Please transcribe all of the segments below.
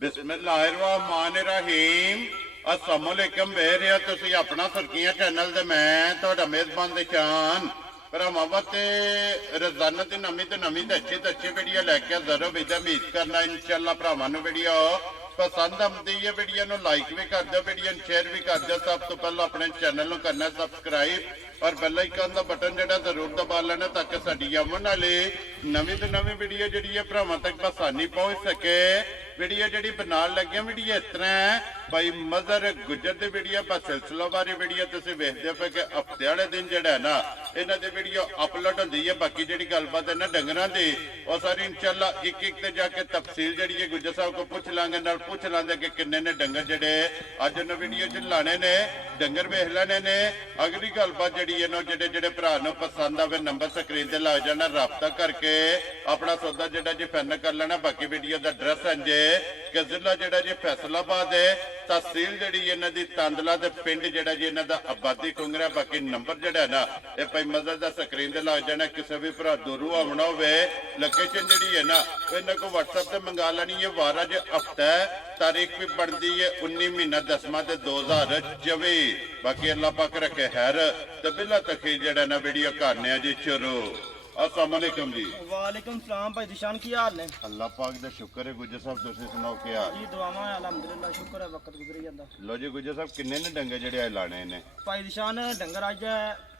ਬਿਸਮਿਲ੍ਲਾਹਿਰਰਹਿਮਾਨਿਰਰਹੀਮ। अस्सलाम वालेकुम वेरिया तुसी अपना सुर्खियां चैनल ते मैं तुहाडा मेज़बान निशान भरावां वास्ते रोजाना दी नवीं ते अच्छी वीडियो लैके जरूर विदा उम्मीद करना इंशाअल्लाह भरावां नूं वीडियो पसंद आती है। वीडियो नूं लाइक भी कर दो, वीडियो शेयर भी कर दो। सब तो पहले अपने चैनल नूं करना सबसक्राइब और बेल आइकन का बटन जो जरूर दबा लेना ताकि साडी आवन वाली नवीं तो नवीं वीडियो जी भरावां तक आसानी पहुँच सके। वीडियो जी बना लगे वीडियो इस तरह है भाई मजहर गुजर की वीडियो पर सिलसिलावारी वीडियो तुम वेखते पे कि हफ्ते वाले दिन जो है ना इन्हों की वीडियो अपलोड होती है। बाकी जी गलबात है ना डंगर की और सारी इंशाअल्लाह एक एक ते जाके तफसील जी है गुजर साहब को पूछ लाँगे, नाल पूछ लाँगे कि किन्ने ने डंगर जोड़े अज उन्हें वीडियो च लाने ने डंगर वेख लेने ने। अगली गलबात जी है जोड़े जोड़े भरा पसंद आवे नंबर स्क्रीन से लग जाना, रबता करके अपना सौदा जो जी फाइनल कर लेना। बाकी वीडियो का एड्रैस है कि जिला जोड़ा जी फैसलाबाद है, तहसील जी इन्हों की तांदला पिंड जोड़ा जी इन्हों का आबादी कुंगरा। बाकी नंबर जोड़ा है ना ये भाई मजहर का स्क्रीन से लग जाना। किसी भी भरा दूरों आना हो लोकेशन जी है ना इन्हों को व्हाट्सएप से मंगा लेनी है। वार अज हफ्ता है, तारीख भी बनती है 19 महीना 10वां 2024। बाकी अल्लाह पाक रखे खैर तो बिला तखीर जड़ा ना वीडियो करने जी शुरू। अस्सलाम वालेकुम जी। वालेकुम सलाम भाई दिशान की हाल ने? अल्लाह पाक दा शुक्र है। गुजर साहब तुसीं सुनाओ क्या हाल? जी दुआवां अल्हम्दुलिल्लाह शुक्र है वक्त गुजरी जांदा। लो जी गुजर साहब किन्ने ने डंगे जेड़े लाने ने? भाई दिशान डंगर अज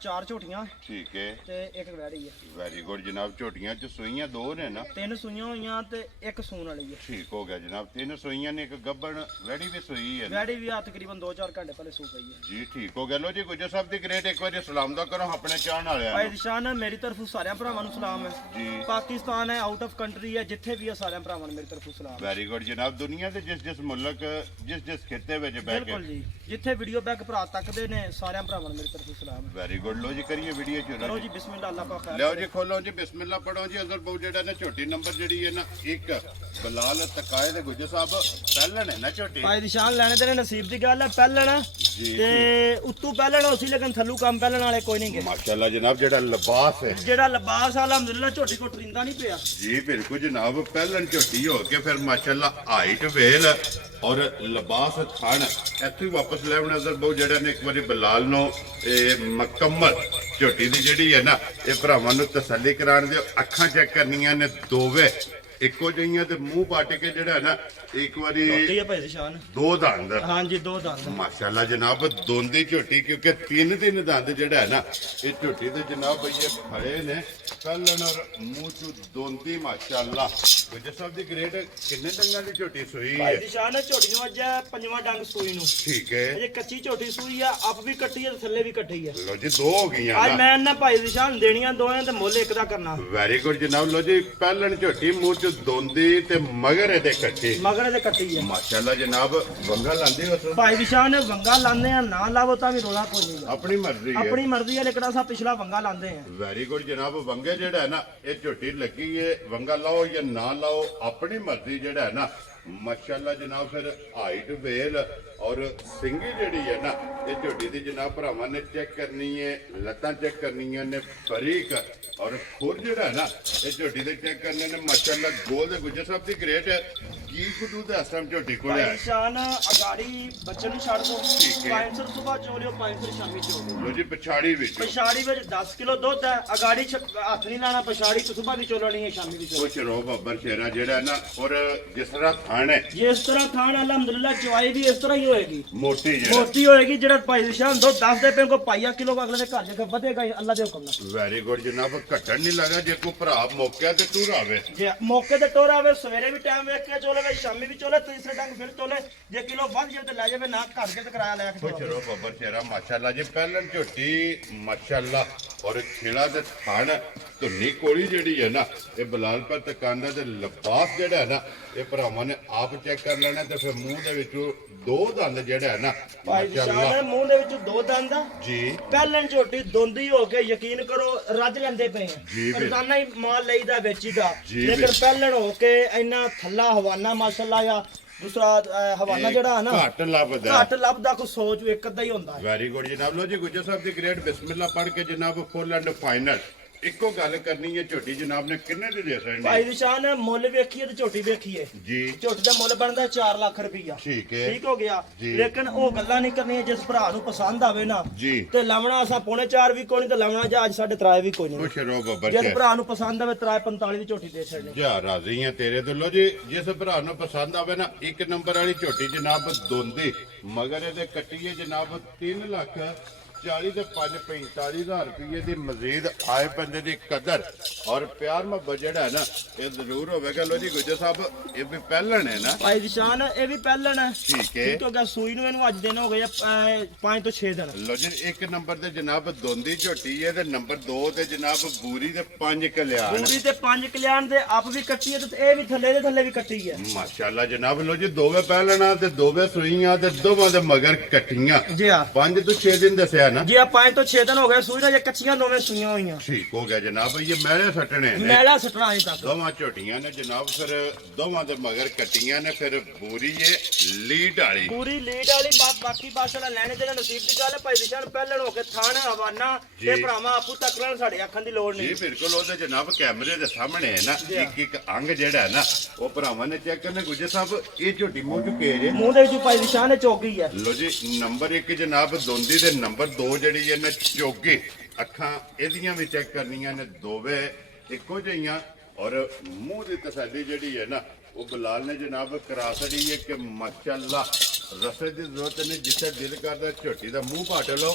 4 झोटियां ठीक है ते एक वैड़ी है। वेरी गुड जनाब। झोटियां च सूइयां 2 ने ना? 3 सूइयां होइयां ते एक सून वाली है। ठीक हो गया जनाब। 3 सूइयां ने, एक गब्बन वेड़ी भी सूई है ना? वैड़ी भी तकरीबन 2-4 घंटे पहले सू पई है जी। ठीक हो गया। लो जी गुजर साहब दी ग्रेट एक बार सलाम दा करो अपने चाहण वाले भाई दिशान मेरी तरफों सारे भरावां नूं सलाम है जी। पाकिस्तान है, आउट ऑफ कंट्री है, जिथे भी है सारे भरावां नूं मेरी तरफों सलाम। वेरी गुड जनाब। दुनिया के जिस मुल्क जिस खिते विच बैठ बिल्कुल जी जिथे वीडियो बैक भरा तकदे ने सारे भरावां नूं मेरी तरफों सलाम है। Very good. लो जी करिए वीडियो करो जी बिस्मिल्लाह अल्लाह का खैर। लो जी खोलो जी बिस्मिल्लाह पढ़ो जी। अगर बहु जेड़ा ना छोटी नंबर जी है ना एक बलाल तकाए दे गुजर साहब पहलन है ना छोटी भाई निशान लेने देने नसीब की गल है। पहलन ते उत्तू पहलन उसी लेकिन थल्लू कम पहलन वाले कोई नहीं गए माशाल्लाह जनाब। जेड़ा लिबास है जेड़ा लिबास अल्हम्दुलिल्लाह झोटी को टरिंदा नहीं पिया जी बिल्कुल जनाब। पहलन झोटी हो के फिर माशाल्लाह हाइट वेल और लिबास थान इत्थों ही वापस ले नजर बहु जेड़ा ने एक बार बलाल नो मुकम्मल झोटी दी जेड़ी है ना ये भरावां नूं तसल्ली कराण दिओ। अखां चेक करनियां ने दोवे इको जिहियां ते मूंह पट के जेड़ा है ना एक बारी भाई निशान 2 दंद। हाँ जी 2 दंद माशाल्लाह जनाब। दोंदी झोटी क्योंकि 3 दंद जेड़ा है ना ये झोटी दे जनाब ये खड़े ने पहलन और मुंह चू दोंदी माशाल्लाह। गुजर साहब दी ग्रेड किन्ने डंगां दी झोटी सूई है? भाई निशान झोटी नु अज 5वां डंग सूई नु। ठीक है। ये कच्ची झोटी सूई है, अप भी कट्टी है थल्ले भी कट्टी है। लो जी 2 हो गईयां आज ना। मैं ना भाई निशान देनियां 2 हैं ते मुੱਲ एक दा करना। वेरी गुड जनाब। लो जी पहलन झोटी मुंह चू दोंदी ते मगर दे कट्टी मगर दे कट्टी है माशाल्लाह जनाब। वंगा लांदे हो तुम? भाई निशान वंगा लांदे हैं ना लावो ता भी रोला कोई नहीं। अपनी मर्जी है। अपनी मर्जी है लेकिन असा पिछला वंगा लांदे हैं। वेरी गुड जनाब। वंगे जेड़ा है ना ये झोटी लगी है वंगा लाओ या ना लाओ अपनी मर्जी जेड़ा है ना माशाल्लाह जनाब। फिर हाइट वेल और सिंगी जेड़ी है ना ये झोटी दी जनाब भरावां ने चेक करनी है, लत्तां चेक करनी ने बारीक और खुर जेड़ा है ना ये झोटी दे चेक करने ने माशाल्लाह। गोल दे गुजर साहब दी ग्रेट है की कुदू दे असम झोटी कोल भाई है निशान अगाड़ी बच्चे नहीं छाड़ दो। ठीक है। 500 सुबह चोलियो 500 शामी चोलियो। लो जी पछाड़ी विच पछाड़ी में 10 किलो दुध है। अगाड़ी हाथ नहीं लाना, पछाड़ी तो सुबह भी चोलनी है शामी भी चोलनी। खुश रहो बब्बर शेरा जेड़ा है ना। और जिस तरह थान है ये इस तरह खान अल्हम्दुलिल्लाह चवाई भी इस तरह ही होएगी, मोटी जेड़ा मोटी होएगी। जेड़ा भाई निशान दो 10 दे पे को पाइया किलो को अगले दे घर जगह बढ़ेगा अल्लाह दे हुक्म नाल। वेरी गुड जनाब। घटन नहीं लगा जे को भरा मौके ते टूर आवे जे मौके ते टोर आवे सवेरे भी टाइम वेख के चोले शामी भी चोले तीसरे डंग फिर चोले जे किलो बन जाए तो ले जावे ना घर के ते किराया ले के। खुश रहो बब्बर शेरा माशाल्लाह जी। पहलन झोटी माशाल्लाह और खिला दे थान धुनी कोली जेड़ी है ना ये बलाल पर तकांदा ते लिबास जेड़ा है ना ये भरावां ने आप चेक कर लेना ते फिर मुंह दे विचों 2 दंद जेड़ा है ना भाई माशाल्लाह निशान मुंह दे विच 2 दंद जी। पहलन झोटी दोंदी हो के यकीन करो रज लेंदे पे हैं। जी बिल्कुल। रोजाना ही माल लईदा बेचीदा जी लेकिन बिल्कुल। पहलन हो के इन्ना थल्ला हवाना माशाल्लाह या दूसरा हवाना जड़ा है ना घट लभदा घट लभदा को सोच एक अद्धा ही होंदा है। वेरी गुड जनाब। लो जी गुजर साहब दी ग्रेट बिस्मिल्लाह पढ़ के जनाब फुल एंड फाइनल ਇੱਕੋ ਗੱਲ ਕਰਨੀ ਹੈ ਝੋਟੀ ਜਨਾਬ ਨੇ ਕਿੰਨੇ ਦੀ ਦੇ ਸਕਦੇ ਭਾਈ ਨਿਸ਼ਾਨ ਮੁੱਲ ਵੇਖੀਏ ਤੇ ਝੋਟੀ ਵੇਖੀਏ। ਜੀ ਝੋਟੀ ਦਾ ਮੁੱਲ ਬਣਦਾ 4 ਲੱਖ ਰੁਪਈਆ। ਠੀਕ ਹੈ ਠੀਕ ਹੋ ਗਿਆ। ਜੀ। ਲੇਕਿਨ ਉਹ ਗੱਲਾਂ ਨਹੀਂ ਕਰਨੀਆਂ ਜਿਸ ਭਰਾ ਨੂੰ ਪਸੰਦ ਆਵੇ ਨਾ ਜੀ ਤੇ ਲਾਵਣਾ ਅਸਾਂ 4.5 ਵੀ ਕੋਈ ਨਹੀਂ ਤੇ ਲਾਵਣਾ ਜਹਾਜ਼ 3.5 ਵੀ ਕੋਈ ਨਹੀਂ। ਖੁਸ਼ ਰਹੋ ਬੱਬਰ ਜਿਸ ਜੀ ਭਰਾ ਨੂੰ ਪਸੰਦ ਆਵੇ 3.45 ਦੀ ਝੋਟੀ ਦੇ ਛੱਡਣੀ। ਜਾ ਰਾਜ਼ੀ ਆ ਤੇਰੇ ਤੋਂ ਜੀ। ਜਿਸ ਭਰਾ ਨੂੰ ਪਸੰਦ ਆਵੇ ਨਾ ਇੱਕ ਨੰਬਰ ਵਾਲੀ ਝੋਟੀ ਜਨਾਬ ਦੋਂਦੀ ਮਗਰ ਇਹਦੇ ਕੱਟੀਏ ਜਨਾਬ 3 ਲੱਖ 40 ਤੇ 45,000 ਰੁਪਏ ਦੀ ਮਜ਼ੀਦ ਆਏ ਬੰਦੇ ਦੀ ਕਦਰ ਔਰ ਪਿਆਰ ਮੁਹੱਬਤ ਜਿਹੜਾ ਹੈ ਨਾ ਇਹ ਜ਼ਰੂਰ ਹੋਵੇਗਾ। ਲੋ ਜੀ ਗੁੱਜਰ ਸਾਹਿਬ ਇਹ ਵੀ ਪਹਿਲਣ ਹੈ ਨਾ ਭਾਈ ਨਿਸ਼ਾਨ ਇਹ ਵੀ ਪਹਿਲਣ ਹੈ। ਠੀਕ ਹੈ ਠੀਕ ਹੋ ਗਿਆ। ਸੂਈ ਨੂੰ ਇਹਨੂੰ ਅੱਜ ਦਿਨ ਹੋ ਗਏ 5 ਤੋਂ 6 ਦਿਨ। ਲੋ ਜੀ ਇੱਕ ਨੰਬਰ ਤੇ ਜਨਾਬ ਦੋਂਦੀ ਝੋਟੀ ਹੈ ਤੇ ਨੰਬਰ 2 ਤੇ ਜਨਾਬ ਬੂਰੀ ਦੇ 5 ਕਲਿਆਣ ਪੂਰੀ ਤੇ 5 ਕਲਿਆਣ ਦੇ ਆਪ ਵੀ ਕੱਟੀ ਹੈ ਤੇ ਇਹ ਵੀ ਥੱਲੇ ਦੇ ਥੱਲੇ ਵੀ ਕੱਟੀ ਹੈ। ਮਾਸ਼ਾਅੱਲਾ ਜਨਾਬ। ਲੋ ਜੀ ਦੋਵੇਂ ਪਹਿਲਣਾ ਤੇ ਦੋਵੇਂ ਸੂਈਆਂ ਤੇ ਦੋਵਾਂ ਦੇ ਮਗਰ ਕੱਟੀਆਂ ਜੀ ਆ 5 ਤੋਂ 6 ਦਿਨ ਦੱਸਿਆ ਨਾ ਜੀ ਆ 5 ਤੋਂ 6 ਦਿਨ ਹੋ ਗਏ ਸੂਈ ਨਾਲ ਜੇ ਕੱਚੀਆਂ ਦੋਵੇਂ ਸੂਈਆਂ ਹੋਈਆਂ। ਠੀਕ ਹੋ ਗਿਆ ਜਨਾਬ। ਇਹ ਮੈਲੇ ਸੱਟਣੇ ਨੇ ਮੈਲਾ ਸਟਣਾ ਅਜੇ ਤੱਕ। ਦੋਵਾਂ ਝੋਟੀਆਂ ਨੇ ਜਨਾਬ ਫਿਰ ਦੋਵਾਂ ਦੇ ਮਗਰ ਕੱਟੀਆਂ ਨੇ ਫਿਰ ਬੂਰੀ ਇਹ ਲੀਡ ਵਾਲੀ ਪੂਰੀ ਲੀਡ ਵਾਲੀ ਬਾਕੀ ਬਾਸ਼ਾ ਲੈਣੇ ਜਿਹੜਾ ਨਸੀਬ ਦੀ ਗੱਲ ਹੈ। ਭਾਈ ਨਿਸ਼ਾਨ ਪਹਿਲਣ ਹੋ ਕੇ ਥਾਣ ਹਵਾਨਾ ਜੀ। ਤੇ ਭਰਾਵਾਂ ਆਪੂ ਤੱਕ ਲੈਣ ਸਾਡੇ ਅੱਖਾਂ ਦੀ ਲੋੜ ਜੀ ਨਹੀਂ। ਬਿਲਕੁਲ ਉਹਦੇ ਜਨਾਬ ਕੈਮਰੇ ਦੇ ਸਾਹਮਣੇ ਹੈ ਨਾ ਇੱਕ ਇੱਕ ਅੰਗ ਜਿਹੜਾ ਹੈ ਨਾ ਉਹ ਭਰਾਵਾਂ ਨੇ ਚੈੱਕ ਕਰਨਾ। ਗੁੱਜਰ ਸਾਹਿਬ ਇਹ ਝੋਟੀ ਮੂੰਹ ਚੁੱਕੇ ਜੇ ਮੂੰਹ ਦੇ ਵਿੱਚ ਭਾਈ ਨਿਸ਼ਾਨ ਨੇ ਚੌਕੀ ਹੈ। ਲੋ ਜੀ ਨੰਬਰ 1 ਜਨਾਬ ਦੋਂਦੀ ਤੇ ਨੰਬਰ 2 ਜਿਹੜੀ ਹੈ ਨਾ ਚੋਗੀ ਅੱਖਾਂ ਇਹਦੀਆਂ ਵੀ ਚੈੱਕ ਕਰਨੀਆਂ ਨੇ ਦੋਵੇਂ ਇੱਕੋ ਜਿਹੀਆਂ ਔਰ ਮੂੰਹ ਦੀ ਤਸੱਲੀ ਜਿਹੜੀ ਹੈ ਨਾ ਉਹ ਬਲਾਲ ਨੇ ਜਨਾਬ ਕਰਾ ਛੜੀ ਹੈ ਕਿ ਮਾਸ਼ਾਅੱਲਾ ਰਸੇ ਦੀ ਜ਼ਰੂਰਤ ਨਹੀਂ। ਜਿੱਥੇ ਦਿਲ ਕਰਦਾ ਝੋਟੀ ਦਾ ਮੂੰਹ ਪਾਟ ਲਓ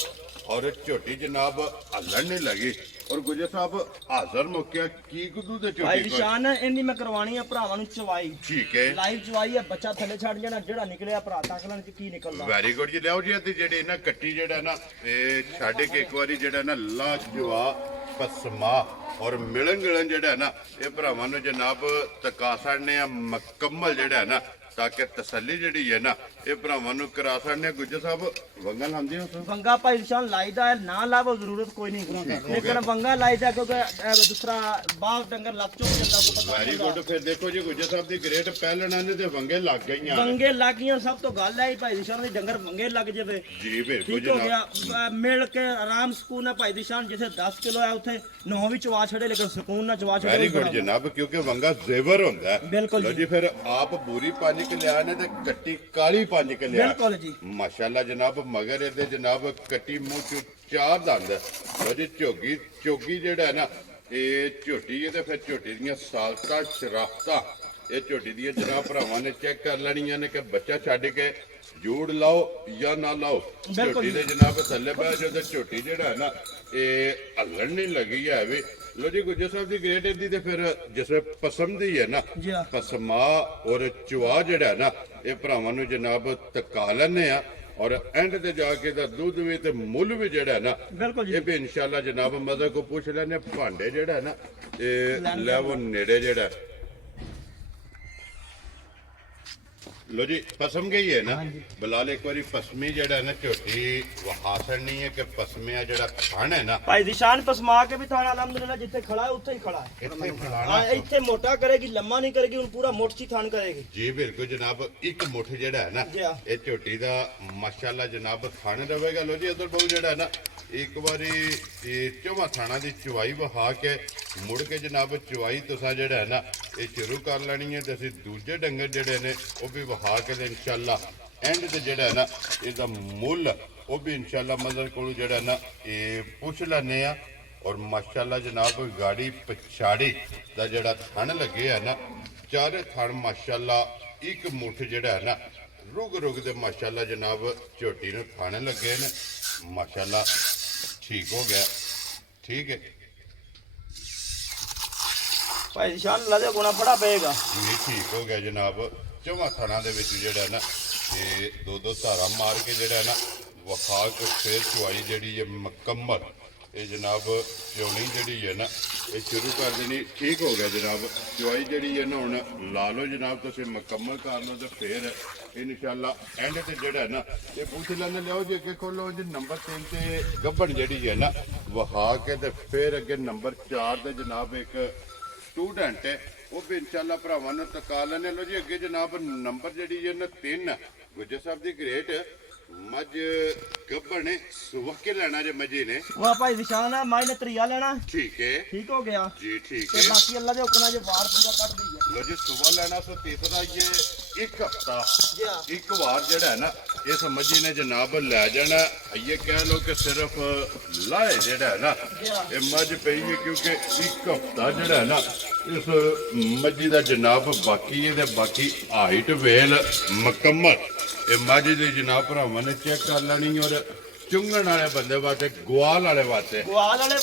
ਔਰ ਝੋਟੀ ਜਨਾਬ ਹੱਲਣ ਨਹੀਂ ਲੱਗੀ। ਔਰ ਗੁਜਰ ਸਾਹਿਬ ਹਾਜ਼ਰ ਮੁੱਕਿਆ ਕੀ ਗੁੱਦੂ ਦੇ ਭਾਈ ਝੋਟੀ ਕੋਲ ਨਿਸ਼ਾਨ ਇੰਨੀ ਮੈਂ ਕਰਵਾਣੀ ਹੈ ਭਰਾਵਾਂ ਨੂੰ ਚਵਾਈ। ਠੀਕ ਹੈ ਲਾਈਵ ਚਵਾਈ ਹੈ। ਬੱਚਾ ਥੱਲੇ ਛੱਡ ਜਾਣਾ ਜਿਹੜਾ ਨਿਕਲਿਆ ਭਰਾ ਤੱਕ ਲੈਣ ਚ ਕੀ ਨਿਕਲਦਾ। ਵੈਰੀ ਗੁੱਡ ਜੀ। ਲਿਆਓ ਜੀ ਤੇ ਜਿਹੜੇ ਨਾ ਕੱਟੀ ਜਿਹੜਾ ਨਾ ਇਹ ਛੱਡ ਕੇ ਇੱਕ ਵਾਰੀ ਜਿਹੜਾ ਨਾ ਲਾ ਜਵਾ ਪਸਮਾ ਔਰ ਮਿਲਣ ਗਿਲਣ ਜਿਹੜਾ ਨਾ ਇਹ ਭਰਾਵਾਂ ਨੂੰ ਜਨਾਬ ਤਕਾ ਛੱਡਨੇ ਆ ਮੁਕੰਮਲ ਜਿਹੜਾ ਨਾ ਤਾਂ ਕਿ ਤਸੱਲੀ ਜਿਹੜੀ ਹੈ ਨਾ ਇਹ ਭਰਾਵਾਂ ਨੂੰ ਕਰਾ ਛੱਡਨੇ। ਗੁੱਜਰ ਸਾਹਿਬ ਵੰਗਾ ਲਾਉਂਦੇ ਹੋ ਸਰ? ਵੰਗਾ ਭਾਈ ਨਿਸ਼ਾਨ ਲਾਈਦਾ ਹੈ ਨਾ ਲਾਵੋ ਜ਼ਰੂਰਤ ਕੋਈ ਨਹੀਂ ਕਰਾਂਗਾ ਲੇਕਿਨ ਵੰਗਾ ਲਾਈਦਾ ਕਿਉਂਕਿ ਦੂਸਰਾ ਬਾਗ ਡੰਗਰ ਲੱਗ ਚੁੱਕ ਜਾਂਦਾ ਕੋ ਪਤਾ ਵੈਰੀ ਗੁੱਡ। ਫਿਰ ਦੇਖੋ ਜੀ ਗੁੱਜਰ ਸਾਹਿਬ ਦੀ ਗ੍ਰੇਟ ਪਹਿਲਣਾ ਨੇ ਤੇ ਵੰਗੇ ਲੱਗ ਗਈਆਂ ਨੇ। ਵੰਗੇ ਲੱਗ ਗਈਆਂ ਸਭ ਤੋਂ ਗੱਲ ਹੈ ਭਾਈ ਨਿਸ਼ਾਨ ਦੀ ਡੰਗਰ ਵੰਗੇ ਲੱਗ ਜਾਵੇ। ਜੀ ਬਿਲਕੁਲ ਠੀਕ ਹੋ ਜਨਾਬ। ਗਿਆ। ਮਿਲ ਕੇ ਆਰਾਮ ਸਕੂਨ ਹੈ ਭਾਈ ਨਿਸ਼ਾਨ ਜਿੱਥੇ 10 ਕਿਲੋ ਹੈ ਉੱਥੇ 9 ਵੀ ਚਵਾ ਛੜੇ ਲੇਕਿਨ ਸਕੂਨ ਨਾਲ ਚਵਾ ਛੜੇ। ਵੈਰੀ ਗੁੱਡ ਜਨਾਬ ਕਿਉਂਕਿ ਵੰਗਾ ਜ਼ੇਵਰ ਹੁੰਦਾ ਹੈ। ਬਿਲਕੁਲ ਲਓ ਜੀ। ਜੀ ਫਿਰ ਆਪ ਬੂਰੀ 5 ਕਲਿਆਣ ਹੈ ਤੇ ਕੱਟੀ ਕਾਲੀ 5 ਕਲਿਆਣ। ਬਿਲਕੁਲ ਜੀ। ਮਾਸ਼ਾਅੱਲਾ ਜਨਾਬ ਮਗਰ ਇਹਦੇ ਜਨਾਬ ਕੱਟੀ ਮੂੰਹ ਚ 4 ਦੰਦ। ਲਓ ਜੀ ਝੋਗੀ ਜਿਹੜਾ ਹੈ ਨਾ ਇਹ ਝੋਟੀ ਹੈ ਤੇ ਫਿਰ ਝੋਟੀ ਦੀਆਂ ਸਾਲਤਾਂ ਸ਼ਰਾਫਤਾਂ ਇਹ ਝੋਟੀ ਦੀਆਂ ਜਨਾਬ ਭਰਾਵਾਂ ਨੇ ਚੈੱਕ ਕਰ ਲੈਣੀਆਂ ਨੇ ਕਿ ਬੱਚਾ ਛੱਡ ਕੇ ਜੂੜ ਲਾਓ ਜਾਂ ਨਾ ਲਾਓ। ਝੋਟੀ ਦੇ ਜਨਾਬ ਥੱਲੇ ਪੈ ਜਦੋਂ ਝੋਟੀ ਜਿਹੜਾ ਹੈ ਨਾ ਇਹ ਹੱਲਣ ਨਹੀਂ ਲੱਗੀ ਹੈ ਵੀ। ਲੋ ਜੀ ਗੁੱਜਰ ਸਾਹਿਬ ਦੀ ਗ੍ਰੇਟ ਇਹਦੀ ਤੇ ਫਿਰ ਜਿਸ ਪਸੰਦ ਹੀ ਹੈ ਨਾ ਜੀ ਹਾਂ। ਪਸਮਾ ਔਰ ਚੁਆ ਜਿਹੜਾ ਨਾ ਇਹ ਭਰਾਵਾਂ ਨੂੰ ਜਨਾਬ ਤਕਾ ਲੈਣੇ ਆ ਔਰ ਐਂਡ ਤੇ ਜਾ ਕੇ ਦਾ ਦੁੱਧ ਵੀ ਤੇ ਮੁੱਲ ਵੀ ਜਿਹੜਾ ਨਾ ਬਿਲਕੁਲ ਜੀ। ਇਹ ਵੀ ਇਨਸ਼ਾਅੱਲਾ ਜਨਾਬ ਮਦਰ ਕੋ ਪੁੱਛ ਲੈਣੇ। ਭਾਂਡੇ ਜਿਹੜਾ ਨਾ ਇਹ ਲੈ ਉਹ ਨੇੜੇ ਜਿਹੜਾ ਲੋ ਜੀ ਪਸਮ ਗਈ ਹੈ ਨਾ ਬਲਾਲ ਇੱਕ ਵਾਰੀ ਪਸਮੀ ਜਿਹੜਾ ਨਾ ਝੋਟੀ ਵਹਾਸਣ ਨਹੀਂ ਹੈ ਕਿ ਪਸਮਿਆ ਜਿਹੜਾ ਖਾਣ ਹੈ ਨਾ ਭਾਈ ਨਿਸ਼ਾਨ ਪਸਮਾ ਕੇ ਵੀ ਥਾਣਾ ਅਲਹਮਦੁਲਿਲਾ ਜਿੱਥੇ ਖੜਾ ਹੈ ਉੱਥੇ ਹੀ ਖੜਾ ਹੈ। ਇੱਥੇ ਫਲਾਣਾ ਹਾਂ ਇੱਥੇ ਮੋਟਾ ਕਰੇਗੀ ਲੰਮਾ ਨਹੀਂ ਕਰੇਗੀ ਹੁਣ ਪੂਰਾ ਮੋਟਚੀ ਥਾਨ ਕਰੇਗੀ। ਜੀ ਬਿਲਕੁਲ ਜਨਾਬ ਇੱਕ ਮੁੱਠ ਜਿਹੜਾ ਹੈ ਨਾ ਜੀ ਹਾਂ। ਇਹ ਝੋਟੀ ਦਾ ਮਾਸ਼ਾਅੱਲਾ ਜਨਾਬ ਖਾਣੇ ਰਵੇਗਾ। ਲੋ ਜੀ ਇਧਰ ਬਹੁ ਜਿਹੜਾ ਹੈ ਨਾ ਇੱਕ ਵਾਰੀ ਇਹ ਚੌਵਾਂ ਥਾਣਾ ਦੀ ਚੁਵਾਈ ਵਹਾ ਕੇ ਮੁੜ ਕੇ ਜਨਾਬ ਚੁਵਾਈ ਤੁਸਾਂ ਜਿਹੜਾ ਹੈ ਨਾ ਇਹ ਸ਼ੁਰੂ ਕਰ ਲੈਣੀ ਹੈ ਤੇ ਅਸੀਂ ਦੂਜੇ ਡੰਗਰ ਜਿਹੜੇ ਨੇ ਉਹ ਵੀ ਵਹਾ ਕੇ ਤੇ ਇਨਸ਼ਾਅੱਲਾ ਐਂਡ ਤੇ ਜਿਹੜਾ ਹੈ ਨਾ ਇਹਦਾ ਮੁੱਲ ਉਹ ਵੀ ਇਨਸ਼ਾਅੱਲਾ ਮਦਰ ਕੋਲ ਜਿਹੜਾ ਨਾ ਇਹ ਪੁੱਛ ਲੈਣੇ ਆ। ਔਰ ਮਾਸ਼ਾਅੱਲਾ ਜਨਾਬ ਗਾੜੀ ਪਛਾੜੀ ਦਾ ਜਿਹੜਾ ਥਣ ਲੱਗੇ ਆ ਨਾ ਚਾਰੇ ਥਣ ਮਾਸ਼ਾਅੱਲਾ ਇੱਕ ਮੁੱਠ ਜਿਹੜਾ ਹੈ ਨਾ ਰੁਗ ਦੇ ਮਾਸ਼ਾਅੱਲਾ ਜਨਾਬ ਝੋਟੀ ਨੂੰ ਥਣ ਲੱਗੇ ਨੇ। ਮਾਸ਼ਾਅੱਲਾ ਠੀਕ ਹੋ ਗਿਆ। ਠੀਕ ਹੈ ਭਾਈ ਨਿਸ਼ਾਨ ਲਾ ਦੇ ਗੁਣਾ ਫੜਾ ਪਏਗਾ। ਇਹ ਠੀਕ ਹੋ ਗਿਆ ਜਨਾਬ। ਚੌਵਾਂ ਥਣਾਂ ਦੇ ਵਿੱਚ ਜਿਹੜਾ ਨਾ ਇਹ ਦੋ ਧਾਰਾ ਮਾਰ ਕੇ ਜਿਹੜਾ ਨਾ ਵਖਾ ਕੇ ਫੇਰ ਚੁਆਈ ਜਿਹੜੀ ਹੈ ਮੁਕੰਮਲ ਇਹ ਜਨਾਬ ਚੋਣੀ ਜਿਹੜੀ ਹੈ ਨਾ ਇਹ ਸ਼ੁਰੂ ਕਰ ਦੇਣੀ। ਠੀਕ ਹੋ ਗਿਆ ਜਨਾਬ। ਚੁਆਈ ਜਿਹੜੀ ਹੈ ਨਾ ਹੁਣ ਲਾ ਲਓ ਜਨਾਬ ਤੁਸੀਂ ਮੁਕੰਮਲ ਕਰ ਲਓ ਤੇ ਫੇਰ ਇਨਸ਼ਾਅੱਲਾ ਐਂਡ ਤੇ ਜਿਹੜਾ ਨਾ ਇਹ ਪੁੱਛ ਲੈਣੇ ਲਿਆਓ ਜੀ ਅੱਗੇ ਖੋਲੋ ਜੀ ਨੰਬਰ 3 ਤੇ ਗੱਭਣ ਜਿਹੜੀ ਹੈ ਨਾ ਵਖਾ ਕੇ ਤੇ ਫੇਰ ਅੱਗੇ ਨੰਬਰ 4 ਤੇ ਜਨਾਬ ਇੱਕ ਸਟੂਡੈਂਟ ਹੈ ਉਹ ਵੀ ਇਨਸ਼ਾਅੱਲਾ ਭਰਾਵਾਂ ਨੂੰ ਤਕਾ ਲੈਣੇ। ਲੋ ਜੀ ਅੱਗੇ ਜਨਾਬ ਨੰਬਰ ਜਿਹੜੀ ਹੈ ਨਾ 3 ਗੁੱਜਰ ਸਾਹਿਬ ਦੀ ਗ੍ਰੇਟ ਮੱਝ ਗੱਭਣ ਨੇ ਸੁਵਕ ਕੇ ਲੈਣਾ ਜੇ ਮੱਝੀ ਨੇ ਉਹ ਭਾਈ ਨਿਸ਼ਾਨ ਆ ਮਾਈ ਨੇ ਤਰੀਆ ਲੈਣਾ ਠੀਕ ਹੈ ਠੀਕ ਹੋ ਗਿਆ ਜੀ ਠੀਕ ਤੇ ਹੈ ਬਾਕੀ ਅੱਲਾ ਦੇ ਹੁਕਮਾਂ 'ਚ ਵਾਰ ਪੂਰਾ ਕੱਢ ਦਈਏ ਲੋ ਜੀ ਸੁਬਾ ਲੈਣਾ ਸੋ ਤੀਸਰਾ ਇਹ ਇੱਕ ਹਫਤਾ ਜੀ ਹਾਂ। ਇੱਕ ਵਾਰ ਜਿਹੜਾ ਹੈ ਨਾ ਇਸ ਮੱਝੀ ਨੇ ਜਨਾਬ ਲੈ ਜਾਣਾ ਇਹ ਕਹਿ ਲੋ ਕਿ ਸਿਰਫ ਲਾਏ ਜਿਹੜਾ ਹੈ ਨਾ ਇਹ ਮੱਝ ਪਈ ਹੈ ਕਿਉਂਕਿ ਇੱਕ ਹਫਤਾ ਜਿਹੜਾ ਹੈ ਨਾ ਇਸ ਮੱਝੀ ਦਾ ਜਨਾਬ ਬਾਕੀ ਇਹਦੇ ਬਾਕੀ ਹਾਈਟ ਵੇਲ ਮੁਕੰਮਲ ਇਹ ਮੱਝ ਦੀ ਜਨਾਬ ਭਰਾਵਾਂ ਨੇ ਚੈੱਕ ਕਰ ਲੈਣੀ ਔਰ ਚੁੰਗਣ ਵਾਲੇ ਬੰਦੇ ਵਾਸਤੇ ਗਵਾਲ ਵਾਲੇ ਵਾਸਤੇ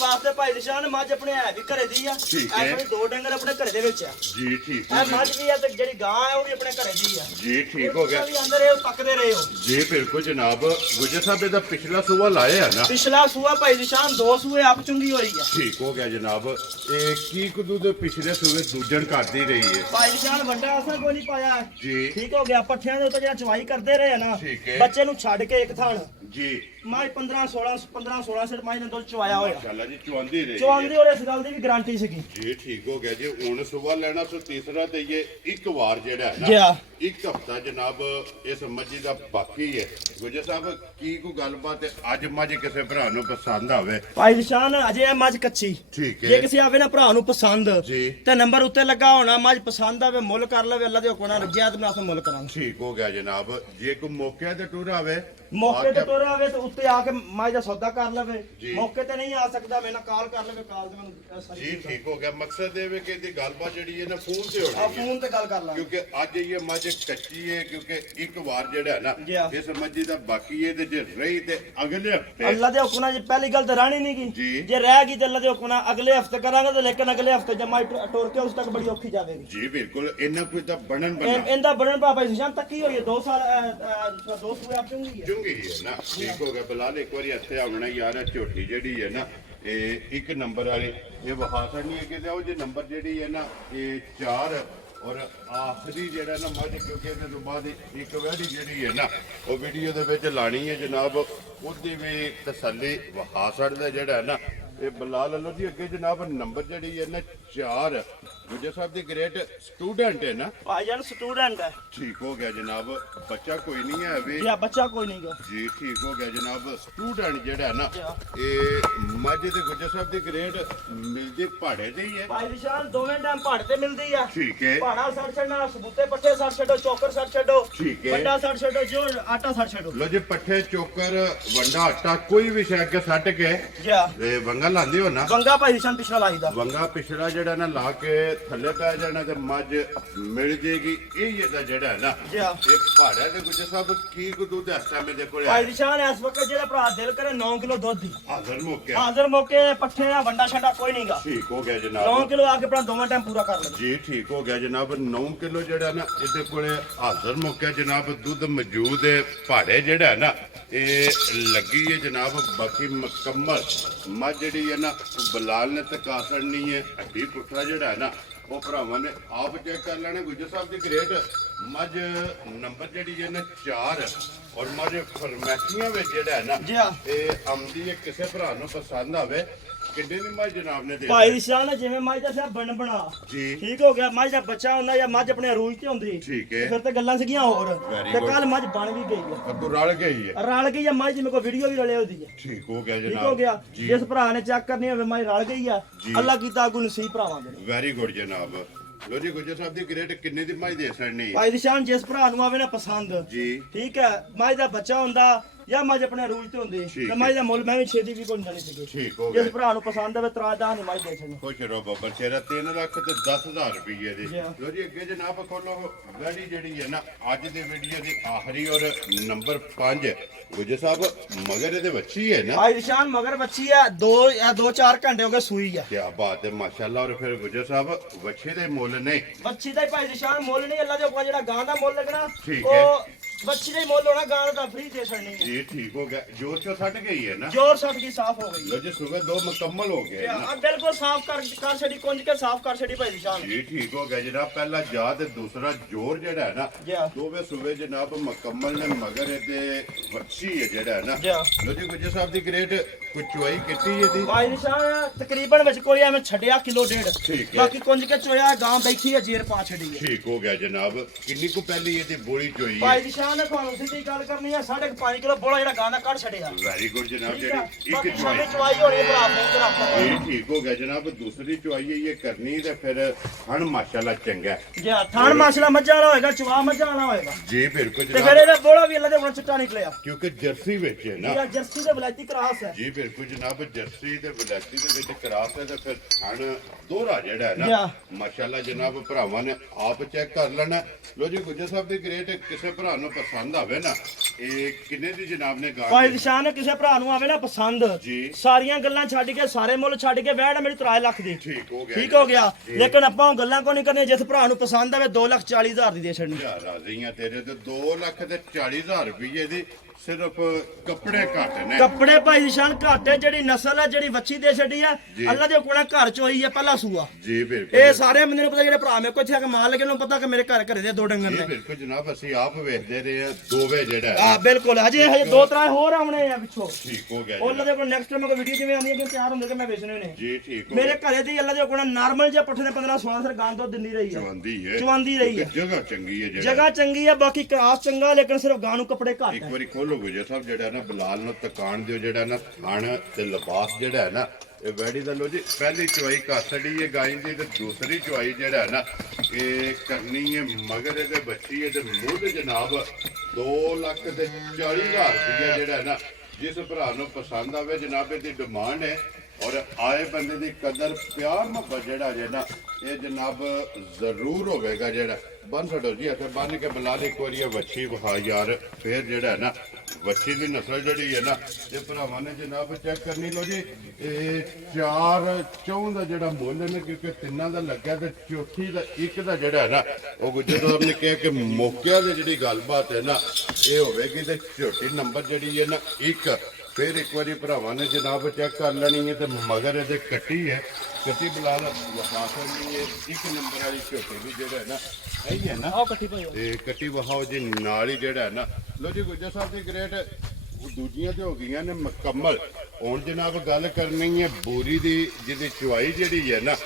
ਵਾਸਤੇ ਭਾਈ ਨਿਸ਼ਾਨ ਮੱਝ ਆਪਣੇ ਹੈ ਵੀ ਘਰੇ ਦੀ ਆ ਠੀਕ ਹੈ। ਆਪਣੇ ਦੋ ਡੰਗਰ ਆਪਣੇ ਘਰੇ ਦੇ ਵਿੱਚ ਆ ਜੀ ਠੀਕ ਇਹ ਹੈ ਮੱਝ ਵੀ ਆ ਤੇ ਜਿਹੜੀ ਗਾਂ ਹੈ ਉਹ ਵੀ ਆਪਣੇ ਘਰੇ ਦੀ ਆ ਜੀ ਠੀਕ ਹੋ ਗਿਆ ਵੀ ਅੰਦਰ ਇਹ ਤੱਕਦੇ ਰਹੇ ਹੋ ਜੀ ਬਿਲਕੁਲ ਜਨਾਬ ਗੁਜਰ ਸਾਹਿਬ ਇਹਦਾ ਪਿਛਲਾ ਸੂਆ ਲਾਏ ਆ ਨਾ ਪਿਛਲਾ ਸੂਆ ਭਾਈ ਨਿਸ਼ਾਨ ਦੋ ਸੂਏ ਆਪ ਚੁੰਗੀ ਹੋਈ ਆ ਠੀਕ ਹੋ ਗਿਆ ਜਨਾਬ ਇਹ ਕੀ ਕੁਦੂ ਦੇ ਪਿਛਲੇ ਸੂਏ ਦੂਜਣ ਕਰਦੀ ਰਹੀ ਹੈ ਭਾਈ ਨਿਸ਼ਾਨ ਵੱਡਾ ਅਸਰ ਕੋਈ ਨਹੀਂ ਪਾਇਆ ਜੀ ਠੀਕ ਹੋ ਗਿਆ ਪੱਠਿਆਂ ਦੇ ਉੱਤੇ ਜਿਹੜਾ ਚਵਾਈ ਕਰਦੇ ਰਹੇ ਆ ਨਾ ਠੀਕ ਹੈ। ਬੱਚੇ ਨੂੰ ਛੱਡ ਕੇ ਇੱਕ ਥਾਣ ਜੀ ਮਾਈ 15 16 ਸਿਰ ਮਾਈ ਨੇ ਦੁੱਧ ਚਵਾਇਆ ਹੋਇਆ ਮਾਸ਼ਾਅੱਲਾ ਜੀ ਚੁਆਂਦੀ ਰਹੀ ਚਵਾਉਂਦੀ ਔਰ ਇਸ ਗੱਲ ਦੀ ਵੀ ਗਾਰੰਟੀ ਸੀਗੀ ਜੀ ਠੀਕ ਹੋ ਗਿਆ ਜੀ ਹੁਣ ਸੂਆ ਲੈਣਾ ਸੋ ਤੀਸਰਾ ਤੇ ਇਹ ਇੱਕ ਵਾਰ ਜਿਹੜਾ ਹੈ ਜੀ ਨਾ ਹਾਂ। ਇੱਕ ਹਫਤਾ ਜਨਾਬ ਇਸ ਮੱਝੀ ਦਾ ਬਾਕੀ ਹੈ ਗੁਜਰ ਸਾਹਿਬ ਕੀ ਕੋਈ ਗੱਲਬਾਤ ਹੈ ਅੱਜ ਮੱਝ ਕਿਸੇ ਭਰਾ ਨੂੰ ਪਸੰਦ ਆਵੇ ਭਾਈ ਨਿਸ਼ਾਨ ਅਜੇ ਇਹ ਮੱਝ ਕੱਚੀ ਠੀਕ ਜੇ ਹੈ ਕਿਸੇ ਆਵੇ ਨਾ ਭਰਾ ਨੂੰ ਪਸੰਦ ਜੀ। ਤੇ ਨੰਬਰ ਉੱਤੇ ਲੱਗਾ ਹੋਣਾ ਮੱਝ ਪਸੰਦ ਆਵੇ ਮੁੱਲ ਕਰ ਲਵੇ ਅੱਲਾ ਦੇ ਹੁਕਮ ਨਾਲ ਰਜਿਆ ਤੇ ਨਾਸ ਮੁੱਲ ਕਰਾਂਗੇ ਠੀਕ ਹੋ ਗਿਆ ਜਨਾਬ ਜੇ ਕੋਈ ਮੌਕੇ ਤੇ ਟੁਰ ਆਵੇ ਮੌਕੇ ਤੇ ਆ ਕੇ- ਤੁਰ ਆਵੇ ਤੇ ਉੱਤੇ ਆ ਕੇ ਮੱਝ ਦਾ ਸੌਦਾ ਕਰ ਲਵੇ ਜੀ। ਮੌਕੇ ਤੇ ਨਹੀਂ ਆ ਸਕਦਾ ਮੇਰੇ ਨਾਲ ਕਾਲ ਕਰ ਲਵੇ ਕਾਲ ਤੇ ਮੈਨੂੰ ਸਾਰੀ ਜੀ ਠੀਕ ਹੋ ਗਿਆ ਮਕਸਦ ਇਹ ਵੇ ਕਿ ਇਹਦੀ ਗੱਲਬਾਤ ਜਿਹੜੀ ਹੈ ਨਾ ਫੋਨ ਤੇ ਆ ਹੋਣੀ ਹੈ ਫੋਨ ਤੇ ਗੱਲ ਕਰ ਲਾਂਗੇ ਕਿਉਂਕਿ ਅੱਜ ਇਹ ਮੱਝ ਕੱਚੀ ਹੈ ਕਿਉਂਕਿ ਇੱਕ ਵਾਰ ਜਿਹੜਾ ਹੈ ਜੀ ਨਾ ਹਾਂ। ਇਸ ਮੱਝੀ ਦਾ ਬਾਕੀ ਹੈ ਤੇ ਜੇ ਰਹੀ ਤੇ ਅਗਲੇ ਹਫਤੇ ਅੱਲਾ ਦੇ ਹੁਕਮ ਨਾਲ ਜੀ ਪਹਿਲੀ ਗੱਲ ਤਾਂ ਰਾਣੀ ਨਹੀਂ ਜੀ। ਗਈ ਜੇ ਰਹਿ ਗਈ ਤੇ ਅੱਲਾ ਦੇ ਹੁਕਮ ਨਾਲ ਅਗਲੇ ਹਫਤੇ ਕਰਾਂਗੇ ਤੇ ਲੇਕਿਨ ਅਗਲੇ ਹਫਤੇ ਜਮਾ ਟੁਰ ਕੇ ਉਸ ਤੱਕ ਬੜੀ ਔਖੀ ਜਾਵੇਗੀ ਜੀ ਬਿਲਕੁਲ ਇਹਨਾਂ ਕੋਈ ਤਾਂ ਬਣਨ ਬਣਾ ਇਹਦਾ ਬਣਨ ਬਾਬਾ ਨਿਸ਼ਾਨ ਤੱਕ ਹੀ ਹੋਈ ਹੈ 2 ਸਾਲ 2 ਸੂਏ ਆਪ ਚੁੰਗੀ ਹੈ ਚੁੰਗੀ ਹੈ ਨਾ ਠੀਕ ਹੋ ਗਿਆ ਬਲਾਲ ਇੱਕ ਵਾਰੀ ਇੱਥੇ ਆਉਣਾ ਯਾਰ ਇਹ ਝੋਟੀ ਜਿਹੜੀ ਹੈ ਨਾ ਇਹ ਇੱਕ ਨੰਬਰ ਵਾਲੀ ਇਹ ਵਹਾ ਸਕਣੀ ਹੈ ਕਿ ਉਹ ਜੇ ਨੰਬਰ ਜਿਹੜੀ ਹੈ ਨਾ ਇਹ 4 ਔਰ ਆਖਰੀ ਜਿਹੜਾ ਨਾ ਮੱਝ ਕਿਉਂਕਿ ਇਹਦੇ ਤੋਂ ਬਾਅਦ ਇੱਕ ਵੈੜੀ ਜਿਹੜੀ ਹੈ ਨਾ ਉਹ ਵੀਡੀਓ ਦੇ ਵਿੱਚ ਲਾਣੀ ਹੈ ਜਨਾਬ ਉਹਦੀ ਵੀ ਤਸੱਲੀ ਵਹਾ ਸਕਦਾ ਜਿਹੜਾ ਹੈ ਨਾ ਇਹ ਬਲਾਲ ਅੱਲੋ ਜੀ ਅੱਗੇ ਜਨਾਬ ਨੰਬਰ ਜਿਹੜੀ ਹੈ ਨਾ 4 ਗੁਜਰ ਸਾਹਿਬ ਦੀ ਗ੍ਰੇਟ ਸਟੂਡੈਂਟ ਹੈ ਨਾ ਭਾਈ ਜਾਨ ਸਟੂਡੈਂਟ ਹੈ ਠੀਕ ਹੋ ਗਿਆ ਜਨਾਬ ਬੱਚਾ ਕੋਈ ਨਹੀਂ ਹੈ ਵੀ ਜਾਂ ਬੱਚਾ ਕੋਈ ਨਹੀਂ ਗਾ ਜੀ ਠੀਕ ਹੋ ਗਿਆ ਜਨਾਬ ਸਟੂਡੈਂਟ ਜਿਹੜਾ ਹੈ ਨਾ ਜੀ। ਇਹ ਮੱਝ ਦੇ ਗੁਜਰ ਸਾਹਿਬ ਦੀ ਗ੍ਰੇਡ ਮਿਲਦੀ ਪਹਾੜੇ ਤੇ ਹੀ ਹੈ ਭਾਈ ਨਿਸ਼ਾਨ ਦੋਵੇਂ ਟਾਈਮ ਪਹਾੜ ਤੇ ਮਿਲਦੀ ਆ ਠੀਕ ਹੈ ਪਹਾੜਾ ਸੜ ਛੱਡਣਾ ਸਬੂਤੇ ਪੱਠੇ ਸੜ ਛੱਡੋ ਚੋਕਰ ਸੜ ਛੱਡੋ ਠੀਕ ਹੈ। ਵੱਡਾ ਸੜ ਛੱਡੋ ਜੋ ਆਟਾ ਸੜ ਛੱਡੋ ਲੋ ਜੀ ਪੱਠੇ ਚੋਕਰ ਵੰਡਾ ਆਟਾ ਕੋਈ ਵੀ ਸ਼ੈ ਕੇ ਸੱਟ ਕੇ ਜਾ ਇਹ ਵੰਗਾ ਲਾਉਂਦੇ ਹੋ ਨਾ ਬੰਗਾ ਭਾਈ ਨਿਸ਼ਾਨ ਪਿਛਲਾ ਲਾਈਦਾ ਵੰਗਾ ਪਿਛੜਾ ਜਿਹੜਾ ਨਾ ਲਾ ਕੇ ਥੱਲੇ ਪੈ ਜਾਣਾ ਤੇ ਮੱਝ ਮਿਲ ਜੇਗੀ ਇਹ ਇਹਦਾ ਜਿਹੜਾ ਹੈ ਨਾ ਜਾ ਇਹ ਪਹਾੜਾ ਦੇ ਗੁਜਰ ਸਾਹਿਬ ਕੀ ਕੁ ਦੁੱਧ ਇਸ ਟਾਈਮ ਦੇ ਕੋਲ ਭਾਈ ਹੈ ਨਿਸ਼ਾਨ ਇਸ ਵਕਤ ਜਿਹੜਾ ਭਰਾ ਦਿਲ ਕਰੇ 9 ਕਿਲੋ ਦੁੱਧ ਦੀ ਹਾਜ਼ਰ ਮੁੱਕ ਹਾਜ਼ਰ ਮੌਕੇ ਪੱਠੇ ਆ ਵੰਡਾ ਛੱਡਾ ਕੋਈ ਨਹੀਂਗਾ ਠੀਕ ਹੋ ਗਿਆ 9 ਜਨਾਬ ਕਿਲੋ ਆ ਕੇ ਆਪਣਾ ਦੋਵਾਂ ਟਾਈਮ ਪੂਰਾ ਕਰ ਲੈ ਜੀ ਠੀਕ ਹੋ ਗਿਆ ਜਨਾਬ 9 ਕਿਲੋ ਜਿਹੜਾ ਨਾ ਇਹਦੇ ਕੋਲੇ ਹਾਜ਼ਰ ਮੌਕਾ ਜਨਾਬ ਦੁੱਧ ਮੌਜੂਦ ਹੈ ਪਹਾੜੇ ਜਿਹੜਾ ਹੈ ਨਾ ਇਹ ਲੱਗੀ ਹੈ ਜਨਾਬ ਬਾਕੀ ਮੁਕੰਮਲ ਮੱਝ ਜਿਹੜੀ ਹੈ ਨਾ ਉਹ ਬਲਾਲ ਨੇ ਤਕਾ ਛੱਡਣੀ ਹੈ ਹੱਡੀ ਪੁੱਠਾ ਜਿਹੜਾ ਹੈ ਨਾ ਉਹ ਭਰਾਵਾਂ ਨੇ ਆਪ ਚੈੱਕ ਕਰ ਲੈਣਾ ਗੁਜਰ ਸਾਹਿਬ ਦੀ ਗ੍ਰੇਡ ਮੱਝ ਨੰਬਰ ਜਿਹੜੀ ਹੈ ਨਾ 4 ਔਰ ਮੱਝ ਫਰਮੈਸ਼ੀਆਂ ਵਿੱਚ ਜਿਹੜਾ ਹੈ ਨਾ ਜੀ ਹਾਂ। ਇਹ ਆਮਦੀ ਹੈ ਕਿਸੇ ਭਰਾ ਨੂੰ ਪਸੰਦ ਆਵੇ ਕਿੰਨੇ ਦੀ ਮੱਝ ਜਨਾਬ ਨੇ ਦੇ ਭਾਈ ਨਿਸ਼ਾਨ ਜਿਵੇਂ ਮੱਝ ਦਾ ਸਿਆ ਬਣ ਬਣਾ ਜੀ ਠੀਕ ਹੋ ਗਿਆ ਮੱਝ ਦਾ ਬੱਚਾ ਹੁੰਦਾ ਜਾਂ ਮੱਝ ਆਪਣੇ ਅਰੂਜ ਤੇ ਹੁੰਦੀ ਠੀਕ ਤੇ ਹੈ ਫਿਰ ਤੇ ਗੱਲਾਂ ਸੀਗੀਆਂ ਹੋਰ Very ਤੇ good. ਕੱਲ ਮੱਝ ਬਣ ਵੀ ਗਈ ਹੈ ਕੱਦੂ ਰਲ ਗਈ ਹੈ ਰਲ ਗਈ ਆ ਮੱਝ ਜਿਵੇਂ ਕੋਈ ਵੀਡੀਓ ਵੀ ਰਲੇ ਉਹਦੀ ਹੈ ਠੀਕ ਹੋ ਗਿਆ ਠੀਕ ਜਨਾਬ ਹੋ ਗਿਆ ਜੀ ਜਿਸ ਭਰਾ ਨੇ ਚੈੱਕ ਕਰਨੀ ਹੋਵੇ ਮੱਝ ਰਲ ਗਈ ਆ ਜੀ। ਅੱਲਾ ਕੀਤਾ ਅਗੂ ਨਸੀਬ ਭਰਾਵਾਂ ਦੇ ਵੈਰੀ ਗੁੱਡ ਜਨਾਬ ਲੋ ਜੀ ਗੁਜਰ ਸਾਹਿਬ ਦੀ ਗ੍ਰੇਡ ਕਿੰਨੇ ਦੀ ਮੱਝ ਦੇ ਸਕਣੀ ਭਾਈ ਨਿਸ਼ਾਨ ਜਿਸ ਭਰਾ ਨੂੰ ਆਵੇ ਨਾ ਪਸੰਦ ਜੀ ਠੀਕ ਹੈ ਮੱਝ ਦਾ ਬੱਚਾ ਹੁੰਦਾ ਜਾਂ ਮੱਝ ਆਪਣੇ ਅਰੂਜ ਤੇ ਹੁੰਦੀ ਠੀਕ ਤੇ ਮੱਝ ਦਾ ਮੁੱਲ ਮੈਂ ਵੀ ਛੇਤੀ ਵੀ ਕੋਈ ਜਾਣੀ ਸੀਗੀ ਠੀਕ ਹੋ ਜਿਸ ਗਿਆ ਭਰਾ ਨੂੰ ਪਸੰਦ ਆਵੇ ਤਰਾਜਦਾਰ ਨਹੀਂ ਮੱਝ ਦੇ ਛੱਡਣੀ ਖੁਸ਼ ਰਹੋ ਬੱਬਰ ਤੇਰਾ 3 ਲੱਖ ਤੇ 10,000 ਰੁਪਏ ਦੀ ਜੀ। ਲੋ ਜੀ ਅੱਗੇ ਜਨਾਬ ਖੋਲੋ ਵੈਡੀ ਜਿਹੜੀ ਹੈ ਨਾ ਅੱਜ ਦੇ ਵੀਡੀਓ ਦੀ ਆਖਰੀ ਔਰ ਨੰਬਰ 5 ਗੁਜਰ ਸਾਹਿਬ ਮਗਰ ਇਹਦੇ ਬੱਚੀ ਹੈ ਨਾ ਭਾਈ ਨਿਸ਼ਾਨ ਮਗਰ ਬੱਚੀ ਆ 2-4 ਘੰਟੇ ਹੋ ਗਏ ਸੂਈ ਆ ਕੀ ਬਾਤ ਹੈ ਮਾਸ਼ਾਅੱਲਾ ਔਰ ਫਿਰ ਗੁਜਰ ਸਾਹਿਬ ਬੱਚੇ ਦੇ ਮੁੱਲ ਨਹੀਂ ਬੱਚੀ ਦਾ ਹੀ ਭਾਈ ਨਿਸ਼ਾਨ ਮੁੱਲ ਨਹੀਂ ਅੱਲਾ ਦੇ ਉੱਪਰ ਜਿਹੜਾ ਗਾਂ ਦਾ ਮੁੱਲ ਲੱਗਣਾ ਠੀਕ ਉਹ ਹੈ। ਬੱਚੀ ਦਾ ਹੀ ਮੁੱਲ ਹੋਣਾ ਗਾਂ ਦਾ ਫ੍ਰੀ ਦੇ ਛੱਡਣੀ ਹੈ ਜੀ ਠੀਕ ਹੋ ਗਿਆ ਜੋਰ ਤੋਂ ਸੱਟ ਗਈ ਹੈ ਨਾ ਜੋਰ ਸੱਟ ਦੀ ਸਾਫ਼ ਹੋ ਗਈ ਲੋ ਜੀ ਸੁਬਹ 2 ਮੁਕੰਮਲ ਹੋ ਗਏ ਨਾ ਆ ਬਿਲਕੁਲ ਸਾਫ਼ ਕਰ ਛੱਡੀ ਕੁੰਜ ਕੇ ਸਾਫ਼ ਕਰ ਛੱਡੀ ਭਾਈ ਨਿਸ਼ਾਨ ਜੀ ਠੀਕ ਹੋ ਗਿਆ ਜਨਾਬ ਪਹਿਲਾ ਜਾ ਤੇ ਦੂਸਰਾ ਜੋਰ ਜਿਹੜਾ ਹੈ ਨਾ ਜੀ ਹਾਂ। ਦੋਵੇਂ ਸੂਬੇ ਜਨਾਬ ਮੁਕੰਮਲ ਨੇ ਮਗਰ ਇਹਦੇ ਵੱਛੀ ਹੈ ਜਿਹੜਾ ਹੈ ਨਾ ਜੀ ਹਾਂ। ਲੋ ਜੀ ਗੁਜਰ ਸਾਹਿਬ ਦੀ ਗ੍ਰੇਡ ਕੁਝ ਚੁਆਈ ਕੀਤੀ ਇਹਦੀ ਭਾਈ ਨਿਸ਼ਾਨ ਤਕਰੀਬਨ ਵਿੱਚ ਕੋਈ ਐਵੇਂ ਛੱਡਿਆ ਕਿਲੋ ਡੇਢ ਠੀਕ ਹੈ। ਬਾਕੀ ਕੁੰਜ ਕੇ ਚੋਇਆ ਗਾਂ ਬੈਠੀ ਹੈ ਜੇਰ ਪਾ ਛੱਡੀ ਹੈ ਠੀਕ ਹੋ ਗਿਆ ਜਨਾਬ ਕਿੰਨੀ ਕੁ ਪਹਿਲੀ ਇਹਦੀ ਬੋਲੀ ਚੋਈ ਭਾਈ ਹੈ ਨਿਸ਼ਾਨ ਨੇ ਤੁਹਾਨੂੰ ਸਿੱਧੀ ਗੱਲ ਕਰਨੀ ਹੈ 5.5 ਕਿਲੋ ਬੋਲਾ ਜਿਹੜਾ ਗਾਂ ਦਾ ਕੱਢ ਛੱਡਿਆ ਵੈਰੀ ਗੁੱਡ ਜਨਾਬ ਠੀਕ ਹੈ ਜਿਹੜੀ ਬਾਕੀ ਇੱਕ ਸ਼ਾਮੀ ਚੁਆਈ ਚਵਾਈ ਹੋਣੀ ਭਰਾ ਫੋਨ ਕਰਾ ਆਪਾਂ ਇਹ ਠੀਕ ਹੋ ਗਿਆ ਜਨਾਬ ਦੂਸਰੀ ਚੁਆਈ ਇਹ ਕਰਨੀ ਤੇ ਫਿਰ ਹਣ ਮਾਸ਼ਾਅੱਲਾ ਚੰਗਾ ਹੈ। ਜੇ ਥਾਣ ਮਾਸਲਾ ਮੱਝਾਂ ਵਾਲਾ ਹੋਏਗਾ ਚਵਾ ਮੱਝਾਂ ਵਾਲਾ ਹੋਏਗਾ ਜੀ ਬਿਲਕੁਲ ਤੇ ਫਿਰ ਜਨਾਬ ਇਹਦਾ ਬੋਲਾ ਵੀ ਅੱਲਾ ਦੇ ਹੁਣ ਚਿੱਟਾ ਨਿਕਲਿਆ ਕਿਉਂਕਿ ਜਰਸੀ ਵਿੱਚ ਹੈ ਨਾ ਇਹ ਜਰਸੀ ਦੇ ਬਲੈਤੀ ਕਰਾਸ ਹੈ ਜੀ ਬਿਲਕੁਲ ਜਨਾਬ ਜਰਸੀ ਤੇ ਵਿਲਾਇਤੀ ਦੇ ਵਿੱਚ ਕਰਾਸ ਹੈ ਤੇ ਫਿਰ ਹਣ ਦੋਹਰਾ ਜਿਹੜਾ ਹੈ ਨਾ ਯਾ। ਮਾਸ਼ਾਅੱਲਾ ਜਨਾਬ ਭਰਾਵਾਂ ਨੇ ਆਪ ਚੈੱਕ ਕਰ ਲੈਣਾ ਲੋ ਜੀ ਗੁੱਜਰ ਸਾਹਿਬ ਦੀ ਗ੍ਰੇਟ ਕਿਸੇ ਭਰਾ ਨੂੰ ਪਸੰਦ ਆਵੇ ਨਾ ਇਹ ਕਿੰਨੇ ਦੀ ਜਨਾਬ ਨੇ ਗਾਂ ਭਾਈ ਨਿਸ਼ਾਨ ਨੇ ਕਿਸੇ ਭਰਾ ਨੂੰ ਆਵੇ ਨਾ ਪਸੰਦ ਜੀ। ਸਾਰੀਆਂ ਗੱਲਾਂ ਛੱਡ ਕੇ ਸਾਰੇ ਮੁੱਲ ਛੱਡ ਕੇ ਵਹਿੜ ਮੇਰੀ 3 ਲੱਖ ਦੀ ਠੀਕ ਹੋ ਗਿਆ ਠੀਕ ਹੋ ਗਿਆ ਲੇਕਿਨ ਆਪਾਂ ਉਹ ਗੱਲਾਂ ਕੋ ਨਹੀਂ ਕਰਨੀਆਂ ਜਿਸ ਭਰਾ ਨੂੰ ਪਸੰਦ ਆਵੇ 2,40,000 ਦੀ ਦੇ ਛੱਡਣੀ ਯਾਰ ਰਾਜ਼ੀਆਂ ਤੇਰੇ ਤੇ 2,40,000 ਰੁਪਏ ਦੀ ਸਿਰਫ ਕੱਪੜੇ ਘੱਟ ਨੇ ਕੱਪੜੇ ਭਾਈ ਨਿਸ਼ਾਨ ਘਾਟੇ ਜਿਹੜੀ ਨਸਲ ਹੈ ਜਿਹੜੀ ਵੱਛੀ ਦੇ ਛੱਡੀ ਆ ਜੀ। ਅੱਲਾ ਦੇ ਕੋਲ ਘਰ ਚ ਹੋਈ ਹੈ ਪਹਿਲਾ ਸੂਆ ਜੀ ਬਿਲਕੁਲ ਇਹ ਸਾਰੇ ਬੰਦੇ ਨੂੰ ਪਤਾ ਜਿਹੜੇ ਭਰਾ ਮੇਰੇ ਕੋਲ ਇੱਥੇ ਆ ਕੇ ਮਾਲ ਲਗੇ ਨੂੰ ਪਤਾ ਕਿ ਮੇਰੇ ਘਰੇ ਦੇ 2 ਡੰਗਰ ਜੀ ਨੇ ਬਿਲਕੁਲ ਜਨਾਬ ਅਸੀਂ ਆਪ ਵੇਖਦੇ ਰਹੇ ਹਾਂ ਦੋਵੇਂ ਜਿਹੜਾ ਹੈ ਆ ਬਿਲਕੁਲ ਹਜੇ 2-3 ਹੋਰ ਆਉਣੇ ਆ ਪਿੱਛੋਂ ਠੀਕ ਹੋ ਗਿਆ ਉਹਨਾਂ ਜਨਾਬ। ਦੇ ਕੋਲ ਨੈਕਸਟ ਟਾਈਮ ਕੋਈ ਵੀਡੀਓ ਜਿਵੇਂ ਆਉਂਦੀ ਹੈ ਕਿ ਤਿਆਰ ਹੁੰਦੇ ਕਿ ਮੈਂ ਵੇਚਣੇ ਨੇ ਜੀ ਠੀਕ ਹੋ ਮੇਰੇ ਗਿਆ ਘਰੇ ਦੀ ਅੱਲਾ ਦੇ ਕੋਲ ਨਾਰਮਲ ਜਿਹਾ ਪੱਠੇ ਦੇ 15-16 ਸਰ ਗਾਂ ਦੁੱਧ ਦਿੰਦੀ ਰਹੀ ਹੈ ਚਵੰਦੀ ਹੈ ਚਵਾਂਦੀ ਰਹੀ ਹੈ ਜਗ੍ਹਾ ਚੰਗੀ ਹੈ ਜਿਹੜਾ ਜਗ੍ਹਾ ਚੰਗੀ ਹੈ ਬਾਕੀ ਕਰਾਸ ਚੰਗਾ ਲੇਕਿਨ ਸਿਰਫ ਗਾਂ ਨੂੰ ਕੱਪੜੇ ਘੱਟ ਇੱਕ ਹੈ ਵਾਰੀ ਖੋਲੋ ਗੁਜਰ ਸਾਹਿਬ ਜਿਹੜਾ ਨਾ ਬਲਾਲ ਨੂੰ ਤਕਾਣ ਦਿਓ ਜਿਹੜਾ ਨਾ ਥਣ ਤੇ ਲਿਬਾਸ ਜਿਹੜਾ ਹੈ ਨਾ ਇਹ ਵੈੜੀ ਦਾ ਲੋ ਜੀ ਪਹਿਲੀ ਚੁਆਈ ਕਾਸੜੀ ਹੈ ਗਾਂ ਦੀ ਤੇ ਦੂਸਰੀ ਚੁਆਈ ਜਿਹੜਾ ਹੈ ਨਾ ਇਹ ਕਰਨੀ ਹੈ ਮਗਰ ਇਹਦੇ ਬੱਚੀ ਇਹਦੇ ਮੁੱਲ ਜਨਾਬ 2,40,000 ਰੁਪਇਆ ਜਿਹੜਾ ਹੈ ਨਾ ਜਿਸ ਭਰਾ ਨੂੰ ਪਸੰਦ ਆਵੇ ਜਨਾਬ ਇਹਦੀ ਡਿਮਾਂਡ ਹੈ ਔਰ ਆਏ ਬੰਦੇ ਦੀ ਕਦਰ ਪਿਆਰ ਮੁਹੱਬਤ ਜਿਹੜਾ ਜੇ ਨਾ ਇਹ ਜਨਾਬ ਜ਼ਰੂਰ ਹੋਵੇਗਾ ਜਿਹੜਾ ਬੰਨ ਛੱਡੋ ਜੀ ਇੱਥੇ ਬੰਨ ਕੇ ਬੁਲਾ ਲਈ ਇੱਕ ਵਾਰੀ ਇਹ ਵੱਛੀ ਵਿਖਾ ਯਾਰ ਫੇਰ ਜਿਹੜਾ ਹੈ ਨਾ ਵੱਛੀ ਦੀ ਨਸਲ ਜਿਹੜੀ ਹੈ ਨਾ ਇਹ ਭਰਾਵਾਂ ਨੇ ਜਨਾਬ ਚੈੱਕ ਕਰਨੀ ਲੋ ਜੀ ਇਹ 4 ਦਾ ਜਿਹੜਾ ਮੁੱਲ ਹੈ ਨਾ ਕਿਉਂਕਿ ਤਿੰਨਾਂ ਦਾ ਲੱਗਾ ਤੇ ਚੌਥੀ ਦਾ ਇੱਕ ਦਾ ਜਿਹੜਾ ਹੈ ਨਾ ਉਹ ਗੁੱਜਰ ਸਾਹਿਬ ਨੇ ਕਿਹਾ ਕਿ ਮੌਕਿਆਂ ਦੀ ਜਿਹੜੀ ਗੱਲਬਾਤ ਹੈ ਨਾ ਇਹ ਹੋਵੇਗੀ ਤੇ ਝੋਟੀ ਨੰਬਰ ਜਿਹੜੀ ਹੈ ਨਾ 1 ਫਿਰ ਇੱਕ ਵਾਰੀ ਭਰਾਵਾਂ ਨੇ ਜਨਾਬ ਚੈੱਕ ਕਰ ਲੈਣੀ ਹੈ ਤੇ ਮਗਰ ਇਹਦੇ ਕੱਟੀ ਹੈ ਕੱਟੀ ਬਲਾਲ ਵਖਾ ਸਕਦੀ ਹੈ 1 ਨੰਬਰ ਵਾਲੀ ਝੋਟੀ ਵੀ ਜਿਹੜਾ ਹੈ ਨਾ ਇਹੀ ਹੈ ਨਾ ਆਓ ਇਕੱਠੀ ਭਾਈ ਤੇ ਕੱਟੀ ਵਹਾਓ ਜੀ ਨਾਲ ਹੀ ਜਿਹੜਾ ਹੈ ਨਾ ਲੋ ਜੀ ਗੁੱਜਰ ਸਾਹਿਬ ਦੀ ਗ੍ਰੇਟ ਦੂਜੀਆਂ ਤੇ ਹੋ ਗਈਆਂ ਨੇ ਮੁਕੰਮਲ ਹੁਣ ਜਨਾਬ ਗੱਲ ਕਰਨੀ ਹੈ ਬੋਰੀ ਦੀ ਜਿਹਦੀ ਚੁਆਈ ਜਿਹੜੀ ਹੈ ਨਾ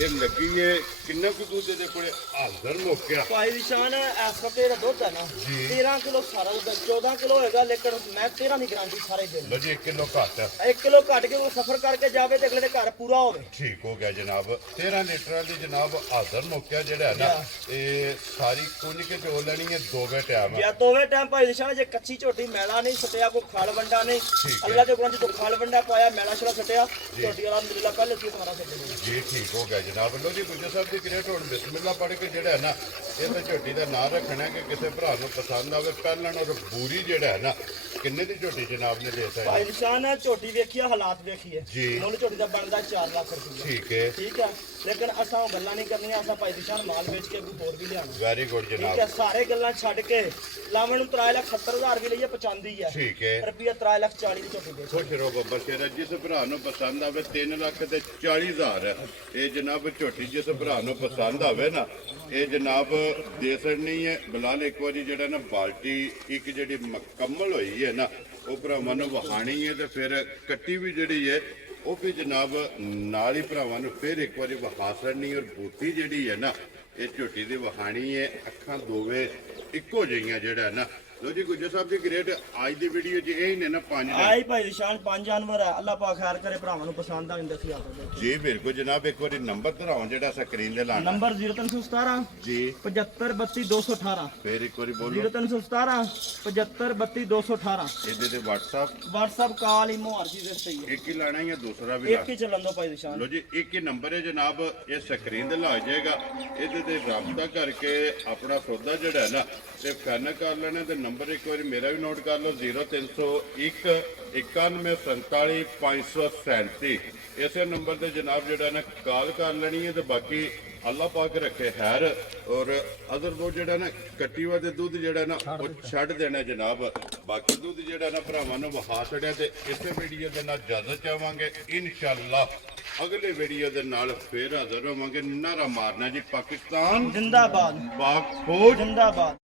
ਇਹ ਲੱਗੀ ਹੈ ਕਿੰਨਾ ਕੁ ਦੁੱਧ ਦੇ ਕੋਲੇ ਹਾਜ਼ਰ ਮੁੱਕਿਆ ਭਾਈ ਨਿਸ਼ਾਨ ਇਸ ਵਕਤ ਜਿਹੜਾ ਦੁੱਧ ਹੈ ਨਾ ਜੀ। 13 ਕਿਲੋ ਸਾਰਾ ਦੁੱਧ 14 ਕਿਲੋ ਹੋਏਗਾ ਲੇਕਿਨ ਮੈਂ 13 ਦੀ ਗਾਰੰਟੀ ਸਾਰੇ ਦਿਨ ਲੋ ਜੀ 1 ਕਿਲੋ ਘੱਟ 1 ਕਿਲੋ ਘੱਟ ਕੇ ਉਹ ਸਫਰ ਕਰਕੇ ਜਾਵੇ ਤੇ ਅਗਲੇ ਦੇ ਘਰ ਪੂਰਾ ਹੋਵੇ ਠੀਕ ਹੋ ਗਿਆ ਜਨਾਬ 13 ਲੀਟਰ ਦੀ ਜਨਾਬ ਹਾਜ਼ਰ ਮੁੱਕਿਆ ਜਿਹੜਾ ਹੈ ਨਾ ਇਹ ਸਾਰੀ ਕੁੰਨ ਕੇ ਚੋ ਲੈਣੀ ਹੈ ਦੋਵੇਂ ਟਾਈਮ ਜਾਂ ਦੋਵੇਂ ਟਾਈਮ ਭਾਈ ਨਿਸ਼ਾਨ ਜੇ ਕੱਚੀ ਝੋਟੀ ਮੈਲਾ ਨਹੀਂ ਸਟਿਆ ਕੋਈ ਖਲ ਵੰਡਾ ਨਹੀਂ ਠੀਕ ਹੈ। ਅੱਲਾ ਦੇ ਕੋਲ ਜਦੋਂ ਖਲ ਵੰਡਾ ਪਾਇਆ ਮੈਲਾ ਛੜਾ ਸਟਿਆ ਝੋਟੀ ਵਾਲਾ ਅਲਹਮਦੁਲਿਲਾ ਪਹਿਲੇ ਸੀ ਸਾਰਾ ਸਟਿਆ ਜੀ ਠੀਕ ਹੋ ਗਿਆ ਜਨਾਬ ਲੋ ਜੀ ਗੁੱਜਰ ਸਾਹਿਬ ਦੀ ਗ੍ਰੇਟ ਹੁਣ ਬਿਸਮਿਲ੍ਲਾ ਪੜ੍ਹ ਕੇ ਜਿਹੜਾ ਹੈ ਨਾ ਇਹ ਤਾਂ ਝੋਟੀ ਦਾ ਨਾਂ ਰੱਖਣਾ ਕਿ ਕਿਸੇ ਭਰਾ ਨੂੰ ਪਸੰਦ ਆਵੇ ਪਹਿਲਾਂ ਔਰ ਬੂਰੀ ਜਿਹੜਾ ਹੈ ਨਾ ਕਿੰਨੇ ਦੀ ਝੋਟੀ ਜਨਾਬ ਨੇ ਦੇਤਾ ਭਾਈ ਹੈ ਨਿਸ਼ਾਨ ਝੋਟੀ ਵੇਖੀਆ ਹਾਲਾਤ ਵੇਖੀਏ ਜੀ। ਮੁੱਲ ਝੋਟੀ ਦਾ ਬਣਦਾ 4 ਲੱਖ ਰੁਪਏ ਠੀਕ ਹੈ ਠੀਕ ਹੈ ਲੇਕਿਨ ਅਸਾਂ ਉਹ ਗੱਲਾਂ ਨਹੀਂ ਕਰਨੀਆਂ ਅਸਾਂ ਭਾਈ ਨਿਸ਼ਾਨ ਮਾਲ ਵੇਚ ਕੇ ਕੋਈ ਹੋਰ ਵੀ ਲਿਆਉਣਾ ਵੈਰੀ ਗੁੱਡ ਠੀਕ ਜਨਾਬ ਹੈ ਸਾਰੇ ਗੱਲਾਂ ਛੱਡ ਕੇ ਲਾਵਣ ਨੂੰ 3,70,000 ਵੀ ਲਈਏ ਪਚਾਂਦੀ ਹੈ ਠੀਕ ਹੈ ਰੁਪਈਆ 3,40,000 ਦੀ ਝੋਟੀ ਦੇ ਖੁਸ਼ ਰਹੋ ਬੱਬਰ ਸ਼ੇਰਾ ਜਿਸ ਭਰਾ ਨੂੰ ਪਸੰਦ ਆਵੇ 3,40,000 ਇਹ ਜਨਾਬ ਝੋਟੀ ਜਿਸ ਭਰਾ ਨੂੰ ਪਸੰਦ ਆਵੇ ਨਾ ਇਹ ਜਨਾਬ ਦੇ ਸਕਣੀ ਹੈ ਬਲਾਲ ਇੱਕ ਵਾਰੀ ਜਿਹੜਾ ਨਾ ਬਾਲਟੀ ਇੱਕ ਜਿਹੜੀ ਮੁਕੰਮਲ ਹੋਈ ਹੈ ਨਾ ਉਹ ਭਰਾਵਾਂ ਨੂੰ ਵਹਾਣੀ ਹੈ ਤੇ ਫਿਰ ਕੱਟੀ ਵੀ ਜਿਹੜੀ ਹੈ ਉਹ ਵੀ ਜਨਾਬ ਨਾਲ ਹੀ ਭਰਾਵਾਂ ਨੂੰ ਫਿਰ ਇੱਕ ਵਾਰੀ ਵਹਾ ਸਕਣੀ ਔਰ ਬੂਤੀ ਜਿਹੜੀ ਹੈ ਨਾ ਇਹ ਝੋਟੀ ਦੀ ਵਹਾਣੀ ਹੈ ਅੱਖਾਂ ਦੋਵੇਂ ਇੱਕੋ ਜਿਹੀਆਂ ਜਿਹੜਾ ਹੈ ਨਾ ਲੋ ਜੀ ਗੁੱਜਰ ਸਾਹਿਬ ਦੀ ਗ੍ਰੇਟ ਅੱਜ ਦੀ ਵੀਡੀਓ 'ਚ ਇਹ ਹੀ ਨੇ ਨਾ 5 ਆਈ ਭਾਈ ਨਿਸ਼ਾਨ 5 ਜਾਨਵਰ ਹੈ ਅੱਲਾਹ ਪਾਕ ਖੈਰ ਕਰੇ ਭਰਾਵਾਂ ਨੂੰ ਪਸੰਦ ਆ ਜਾਂਦੇ ਸੀ ਆਪਦੇ ਜੀ ਬਿਲਕੁਲ ਜਨਾਬ ਇੱਕ ਵਾਰੀ ਨੰਬਰ ਧਰਾਓ ਜਿਹੜਾ ਸਕਰੀਨ ਤੇ ਲਾਣਾ ਨੰਬਰ 0317 ਜੀ 7532 ਫਿਰ ਇੱਕ ਵਾਰੀ ਬੋਲੋ 0317 7532 ਇਹਦੇ ਤੇ WhatsApp WhatsApp ਕਾਲ ਇਮੋ ਅਰਜੀ ਦੇ ਸਹੀ ਹੈ ਇੱਕ ਹੀ ਲਾਣਾ ਜਾਂ ਦੂਸਰਾ ਵੀ ਇੱਕ ਹੀ ਚੱਲਣ ਦੋ ਭਾਈ ਨਿਸ਼ਾਨ ਲੋ ਜੀ ਇੱਕ ਹੀ ਨੰਬਰ ਹੈ ਜਨਾਬ ਇਹ ਸਕਰੀਨ ਤੇ ਲੱਗ ਜਾਏਗਾ ਇਹਦੇ ਤੇ ਰਾਬਤਾ ਕਰਕੇ ਆਪਣਾ ਸੌਦਾ ਜਿਹੜਾ ਹੈ ਨਾ ਤੇ ਫਾਈਨਲ ਕਰ ਲੈਣਾ ਤੇ ਨੰਬਰ ਇੱਕ ਵਾਰੀ ਮੇਰਾ ਵੀ ਨੋਟ ਕਰ ਲਓ 0301 9147 537 ਇਸੇ ਨੰਬਰ ਤੇ ਜਨਾਬ ਜਿਹੜਾ ਨਾ ਕਾਲ ਕਰ ਲੈਣੀ ਹੈ ਤੇ ਬਾਕੀ ਅੱਲਾਹ ਪਾਕ ਰੱਖੇ ਖੈਰ ਔਰ ਅਦਰ ਦੋ ਜਿਹੜਾ ਨਾ ਕੱਟੀਵਾ ਦੇ ਦੁੱਧ ਜਿਹੜਾ ਨਾ ਉਹ ਛੱਡ ਦੇਣਾ ਜਨਾਬ ਬਾਕੀ ਦੁੱਧ ਜਿਹੜਾ ਨਾ ਭਰਾਵਾਂ ਨੂੰ ਵਹਾ ਛੜਿਆ ਤੇ ਇਸੇ ਵੀਡੀਓ ਦੇ ਨਾਲ ਇਜਾਜ਼ਤ ਚਾਹਾਂਗੇ ਇਨਸ਼ਾਅੱਲਾ ਅਗਲੇ ਵੀਡੀਓ ਦੇ ਨਾਲ ਫੇਰ ਹਾਜ਼ਰ ਹੋਵਾਂਗੇ ਨਾਰਾ ਮਾਰਨਾ ਜੀ ਪਾਕਿਸਤਾਨ ਜਿੰਦਾਬਾਦ ਪਾਕ ਫੌਜ ਜਿੰਦਾਬਾਦ